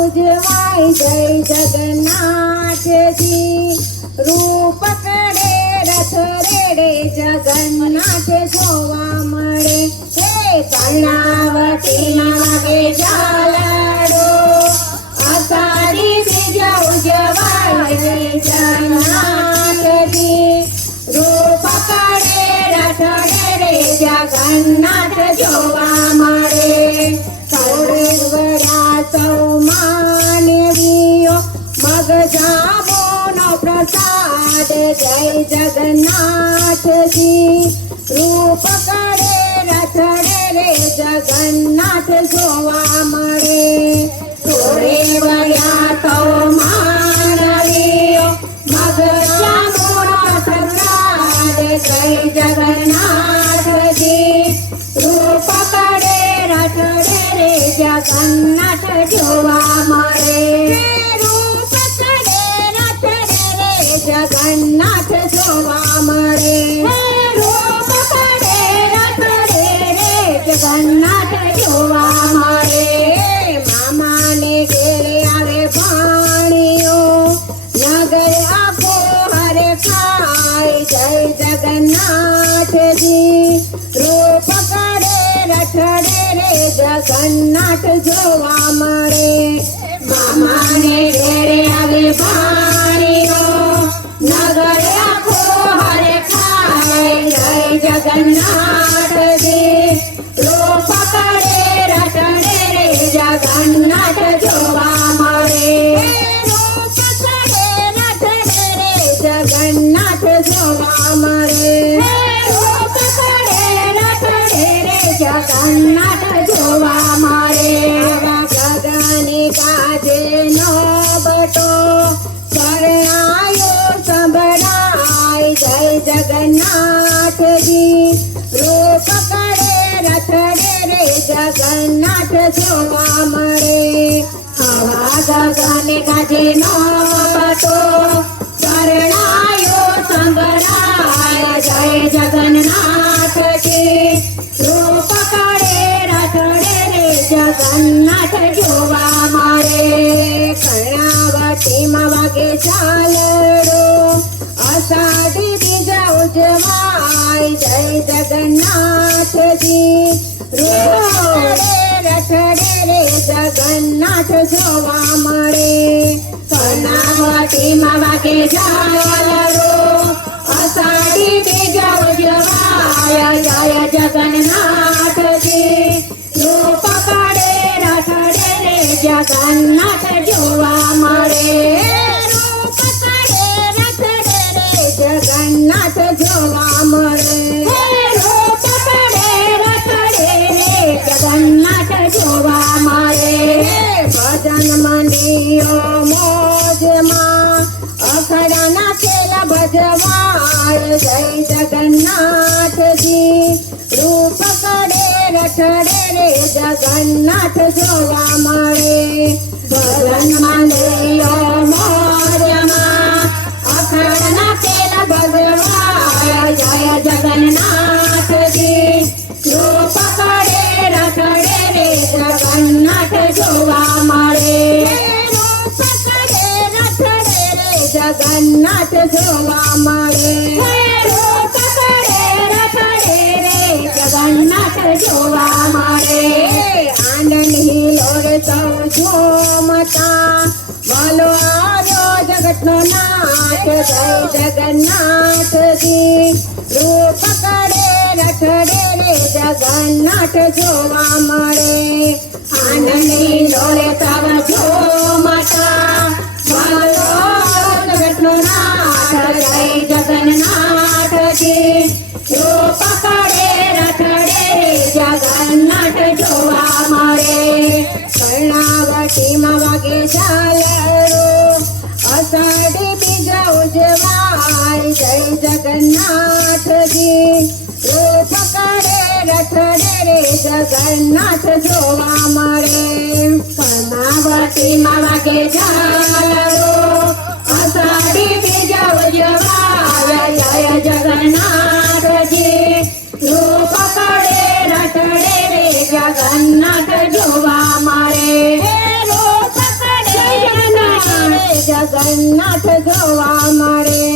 ઉજવાય જય જગન્નાથજી રૂપ કરે રથ રેડે જગન્નાથ જોવા મળે હે કર્ણાવતીમાં વાગે ઝાલડો અષાઢી બીજ ઉજવાય જય જગન્નાથજી રૂપ કરે રથ રેડે જગન્નાથ જોવા મળે સૌ માનવીઓ મગજામોનો પ્રસાદ જય જગન્નાથજી રૂપ કરે રથ રે જગન્નાથ જોવા મળે થોડે વયા સૌ માનવીઓ મગજામોનો પ્રસાદ જય જગન્નાથજી રૂપ કરે રથ રે જગન્નાથ જોવા મળે રૂપ કરે રથ રે જગન્નાથ જોવા મળે રૂપ કરે રથ રે જગન્નાથ જોવા મળે મામાને ઘેરે આવે ભાણીઓ નગર આખો હરે ખાય જય જગન્નાથજી રૂપ કરે રથ રે જગન્નાથ જોવા મળે મામાને ઘેરે આવે ભાણીઓ નગર આખો હરે ખાય જય જગન્નાથજી રૂપ કરે રથ રે જગન્નાથ જોવા મળે રૂપ કરે રથ રે જગન્નાથ જોવા મળે રૂપ કરે રથ રે જગન્નાથ જોવા મળે ગગને કાજે નો બટો શરણાયો સંભળાય જય જગન્નાથજી રૂપ કરે રથ રે જગન્નાથ જોવા મળે હવા ગગને કાજે નો બટો શરણાયો સંભળાય જય જગન્નાથજી રૂપ કરે રથ રે જગન્નાથ જોવા મળે કર્ણાવતીમાં વાગે ઝાલડો અષાઢી બીજ ઉજવાય જય જગન્નાથજી રૂપ કરે રથ રે જગન્નાથ જોવા મળે કર્ણાવતીમાં વાગે ઝાલડો અષાઢી બીજ ઉજવાય જય જગન્નાથજી રૂપ કરે રથ રે જગન્નાથ જોવા મળે રૂપ કરે રથ રે જગન્નાથ જોવા મળે રૂપ કરે રથ રે જગન્નાથ જોવા મળે ભજન મંડીઓ મોજમાં અખડાના ખેલ ભજવાય જય જગન્નાથજી રૂપ કરે રથ રે જગન્નાથ જોવા મળે ભજન મંડીઓ મોજમાં અખડાના ખેલ ભજવાય જય જગન્નાથજી રૂપ કરે રથ રે જગન્નાથ જોવા મળે રૂપ કરે રથ રે જગન્નાથ જોવા મળે રૂપ કરે રથ રે જગન્નાથ જોવા મળે આનંદ હિલોર સૌ ઝૂમતા વાલો આવ્યો જગતનો નાથ જય જગન્નાથજી રૂપ કરે રથ રે જગન્નાથ જોવા મળે આનંદ હિલોર સૌ ઝૂમતા વાલો જગતનો નાથ જય જગન્નાથજી રૂપ કરે રથ રે જગન્નાથ જોવા મળે કર્ણાવતીમાં વાગે ઝાલડો અષાઢી બીજ ઉજવાય જય જગન્નાથજી રૂપ કરે રથ રે જગન્નાથ જોવા મળે કર્ણાવતીમાં વાગે ઝાલડો અષાઢી બીજ ઉજવાય જય જગન્નાથજી રૂપ કરે રથ રે જગન્નાથ જોવા મળે રૂપ કરે જગન્નાથ જોવા મળે